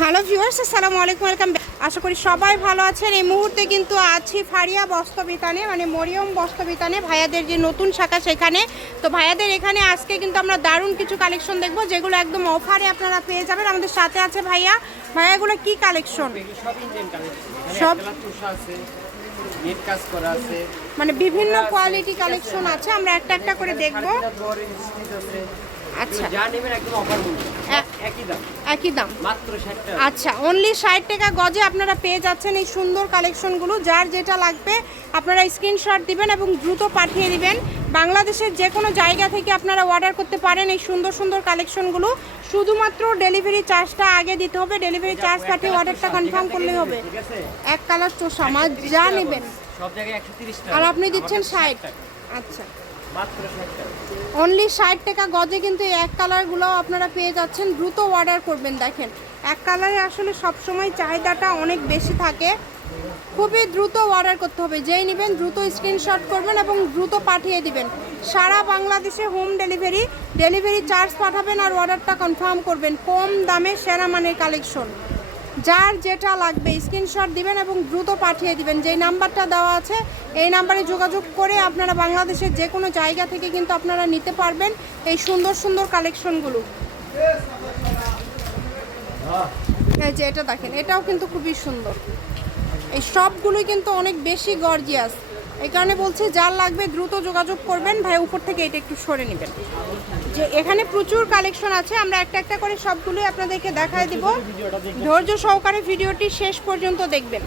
Hello viewers, আসসালামু আলাইকুম, welcome. আশা করি সবাই ভালো আছেন। এই মুহূর্তে কিন্তু আছি ফারিয়া বস্ত্রবিতানে, মানে মরিয়ম বস্ত্রবিতানে, ভাইয়াদের যে নতুন শাখা সেখানে। তো ভাইয়াদের এখানে আজকে কিন্তু আমরা দারুণ কিছু কালেকশন দেখবো, যেগুলো একদম অফারে আপনারা পেয়ে যাবেন। আমাদের সাথে আছে ভাইয়া। ভাইয়াগুলো কি কালেকশন? সব মানে বিভিন্ন কোয়ালিটি কালেকশন আছে, আমরা একটা একটা করে দেখবো। আচ্ছা, একই দাম মাত্র 60 টাকা। আচ্ছা, অনলি 60 টাকা গজে আপনারা পেয়ে যাচ্ছেন এই সুন্দর কালেকশনগুলো। যার যেটা লাগবে আপনারা স্ক্রিনশট দিবেন এবং দ্রুত পাঠিয়ে দিবেন। বাংলাদেশের যে কোনো জায়গা থেকে আপনারা অর্ডার করতে পারেন এই সুন্দর সুন্দর কালেকশনগুলো। শুধুমাত্র ডেলিভারি চার্জটা আগে দিতে হবে। ডেলিভারি চার্জ পাঠিয়ে অর্ডারটা কনফার্ম করলেই হবে। এক কালার চোষা মাছ যা নেবেন সব জায়গায় 130 টাকা, আর আপনি দিচ্ছেন 60। আচ্ছা, মাত্র 60 টাকা। অনলি 60 টাকা গজে কিন্তু এই এক কালারগুলো আপনারা পেয়ে যাচ্ছেন। দ্রুত অর্ডার করবেন। দেখেন, এক কালারে আসলে সবসময় চাহিদাটা অনেক বেশি থাকে। খুবই দ্রুত অর্ডার করতে হবে। যেই নেবেন দ্রুত স্ক্রিনশট করবেন এবং দ্রুত পাঠিয়ে দিবেন। সারা বাংলাদেশে হোম ডেলিভারি, ডেলিভারি চার্জ পাঠাবেন আর অর্ডারটা কনফার্ম করবেন। কম দামে সেরা মানের কালেকশন। যার যেটা লাগবে স্ক্রিনশট দিবেন এবং দ্রুত পাঠিয়ে দিবেন। যেই নাম্বারটা দেওয়া আছে এই নাম্বারে যোগাযোগ করে আপনারা বাংলাদেশের যে কোনো জায়গা থেকে কিন্তু আপনারা নিতে পারবেন এই সুন্দর সুন্দর কালেকশনগুলো। এই যে এটা দেখেন, এটাও কিন্তু খুবই সুন্দর। এই সবগুলোই কিন্তু অনেক বেশি গর্জিয়াস। এই কারণে বলছি যার লাগবে দ্রুত যোগাযোগ করবেন। ভাই উপর থেকে এটা একটু সরে নেবেন। যে এখানে প্রচুর কালেকশন আছে, আমরা একটা একটা করে সবগুলোই আপনাদেরকে দেখায় দিব। ধৈর্য সহকারে ভিডিওটি শেষ পর্যন্ত দেখবেন,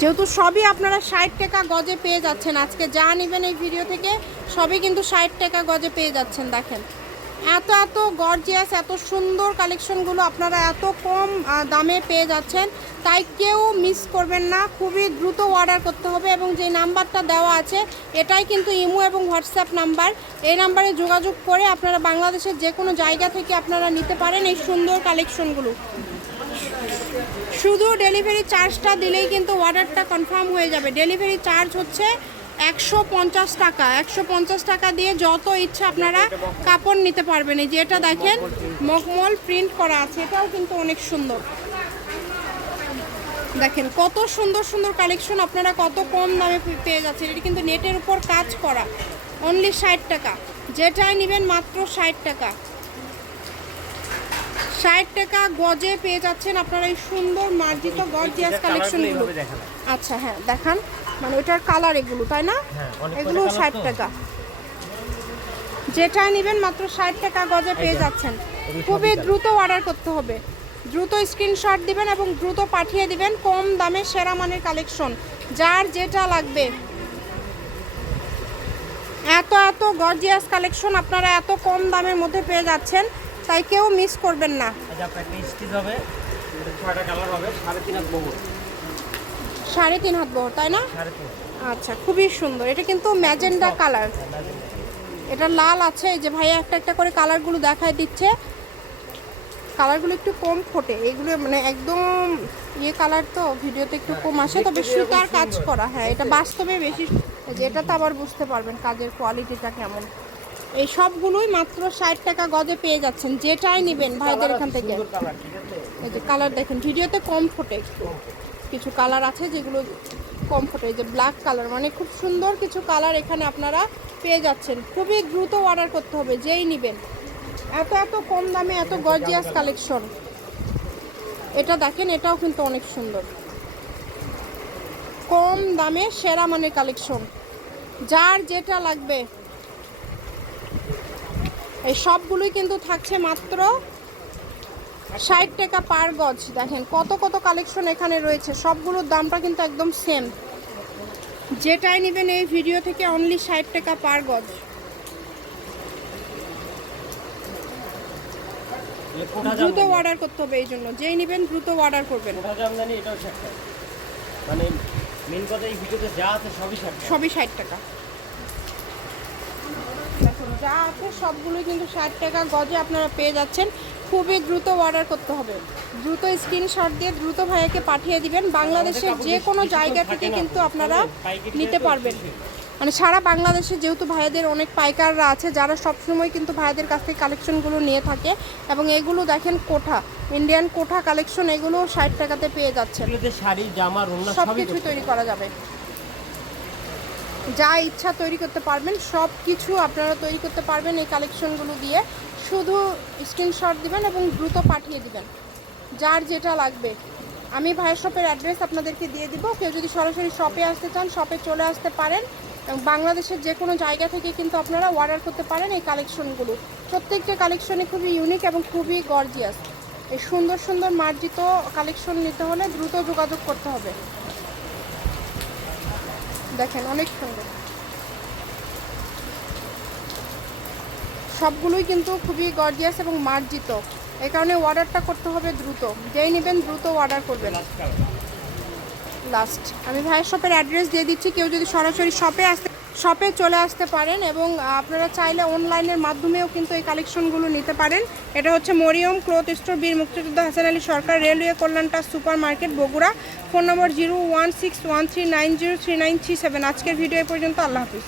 যেহেতু সবই আপনারা 60 টাকা গজে পেয়ে যাচ্ছেন। আজকে যা নেবেন এই ভিডিও থেকে সবই কিন্তু 60 টাকা গজে পেয়ে যাচ্ছেন। দেখেন, এত এত গর্জিয়াস, এত সুন্দর কালেকশনগুলো আপনারা এত কম দামে পেয়ে যাচ্ছেন। তাই কেউ মিস করবেন না, খুবই দ্রুত অর্ডার করতে হবে। এবং যে নাম্বারটা দেওয়া আছে এটাই কিন্তু ইমো এবং হোয়াটসঅ্যাপ নাম্বার। এই নাম্বারে যোগাযোগ করে আপনারা বাংলাদেশের যে কোনো জায়গা থেকে আপনারা নিতে পারেন এই সুন্দর কালেকশনগুলো। শুধু ডেলিভারি চার্জটা দিলেই কিন্তু অর্ডারটা কনফার্ম হয়ে যাবে। ডেলিভারি চার্জ হচ্ছে 150 টাকা। 150 টাকা দিয়ে যত ইচ্ছা আপনারা কাপড় নিতে পারবেন। এই যে এটা দেখেন, মখমল প্রিন্ট করা আছে, এটাও কিন্তু অনেক সুন্দর। দেখেন কত সুন্দর সুন্দর কালেকশন আপনারা কত কম দামে পেয়ে যাচ্ছেন। এটা কিন্তু নেটের উপর কাজ করা। অনলি 60 টাকা। যেটাই নেবেন মাত্র 60 টাকা। 60 টাকা গজে পেয়ে যাচ্ছেন আপনারা এই সুন্দর মার্জিত গর্জিয়াস কালেকশনগুলো। আচ্ছা হ্যাঁ, দেখান, মানে ওটার কালার এগুলো, তাই না? এগুলো 60 টাকা। যেটা নেবেন মাত্র 60 টাকা গজে পেয়ে যাচ্ছেন। খুবই দ্রুত অর্ডার করতে হবে। দ্রুত স্ক্রিনশট দিবেন এবং দ্রুত পাঠিয়ে দিবেন। কম দামে সেরা মানের কালেকশন, যার যেটা লাগবে। এত এত গর্জিয়াস কালেকশন আপনারা এত কম দামের মধ্যে পেয়ে যাচ্ছেন, তাই কেউ মিস করবেন না। আচ্ছা, আপনার একটা স্টিচ হবে, এটা 6টা কালার হবে, 3.5 হাত বহর। 3.5 হাত বহর, তাই না? 3.5। আচ্ছা, খুবই সুন্দর। এটা কিন্তু ম্যাজেন্ডা কালার, এটা লাল আছে। এই যে ভাইয়া একটা একটা করে কালারগুলো দেখায় দিচ্ছে। কালারগুলো একটু কম ফোটে, এগুলো মানে একদম ইয়ে কালার, তো ভিডিওতে একটু কম আসে, তবে সুতার কাজ করা। হ্যাঁ, এটা বাস্তবে বেশি। যে এটা তো আবার বুঝতে পারবেন কাজের কোয়ালিটিটা কেমন। এই সবগুলোই মাত্র 60 টাকা গজে পেয়ে যাচ্ছেন। যেটাই নেবেন ভাইদের এখান থেকে। এই যে কালার দেখেন, ভিডিওতে কম ফোটে, কিছু কালার আছে যেগুলো কম ফোটে। এই যে ব্ল্যাক কালার, মানে খুব সুন্দর কিছু কালার এখানে আপনারা পেয়ে যাচ্ছেন। খুবই দ্রুত অর্ডার করতে হবে যেই নেবেন। এত এত কম দামে এত গর্জিয়াস কালেকশন। এটা দেখেন, এটাও কিন্তু অনেক সুন্দর। কম দামে সেরা মানের কালেকশন, যার যেটা লাগবে। এই সবগুলোই কিন্তু থাকছে মাত্র 60 টাকা পার গজ। দেখেন কত কত কালেকশন এখানে রয়েছে, সবগুলোর দামটা কিন্তু একদম সেম। যেটাই নেবেন এই ভিডিও থেকে অনলি 60 টাকা পার গজ। দ্রুত অর্ডার করতে হবে, এই জন্য যেই নেবেন দ্রুত অর্ডার করবেন। মানে মেন কথা এই ভিডিওতে যা আছে সবই 60 টাকা। সবই 60 টাকা। দেখুন যা আছে সবগুলোই কিন্তু 60 টাকা গজে আপনারা পেয়ে যাচ্ছেন। খুবই দ্রুত অর্ডার করতে হবে। দ্রুত স্ক্রিনশট দিয়ে দ্রুত ভাইয়াকে পাঠিয়ে দিবেন। বাংলাদেশের যে কোনো জায়গা থেকে কিন্তু আপনারা নিতে পারবেন। মানে সারা বাংলাদেশে যেহেতু ভাইয়াদের অনেক পাইকাররা আছে যারা সবসময় কিন্তু ভাইয়াদের কাছ থেকে কালেকশনগুলো নিয়ে থাকে, এবং এগুলো দেখেন কোঠা, ইন্ডিয়ান কোঠা কালেকশন, এগুলো 60 টাকাতে পেয়ে যাচ্ছে। এগুলোতে শাড়ি, জামা, ওড়না সব সবই কিছু করতে তৈরি করা যাবে, যা ইচ্ছা তৈরি করতে পারবেন, সব কিছু আপনারা তৈরি করতে পারবেন এই কালেকশনগুলো দিয়ে। শুধু স্ক্রিনশট দিবেন এবং দ্রুত পাঠিয়ে দিবেন যার যেটা লাগবে। আমি ভাইয়ের শপের অ্যাড্রেস আপনাদেরকে দিয়ে দিব, কেউ যদি সরাসরি শপে আসতে চান শপে চলে আসতে পারেন, এবং বাংলাদেশের যে কোনো জায়গা থেকে কিন্তু আপনারা অর্ডার করতে পারেন এই কালেকশনগুলো। প্রত্যেকটা কালেকশনই খুবই ইউনিক এবং খুবই গর্জিয়াস। এই সুন্দর সুন্দর মার্জিত কালেকশন নিতে হলে দ্রুত যোগাযোগ করতে হবে। দেখেন অনেক সুন্দর, সবগুলোই কিন্তু খুবই গর্জিয়াস এবং মার্জিত, এই কারণে অর্ডারটা করতে হবে দ্রুত। যেই নেবেন দ্রুত অর্ডার করবেন। লাস্ট আমি ভাইয়ের শপের অ্যাড্রেস দিয়ে দিচ্ছি, কেউ যদি সরাসরি শপে চলে আসতে পারেন, এবং আপনারা চাইলে অনলাইনের মাধ্যমেও কিন্তু এই কালেকশনগুলো নিতে পারেন। এটা হচ্ছে মরিয়ম ক্লথ স্টোর, বীর মুক্তিযোদ্ধা হাসান আলী সরকার, রেলওয়ে কল্যাণটা super market, Bogura. Phone number 016139039337। আজকের ভিডিও এ পর্যন্ত। আল্লাহ হাফিজ।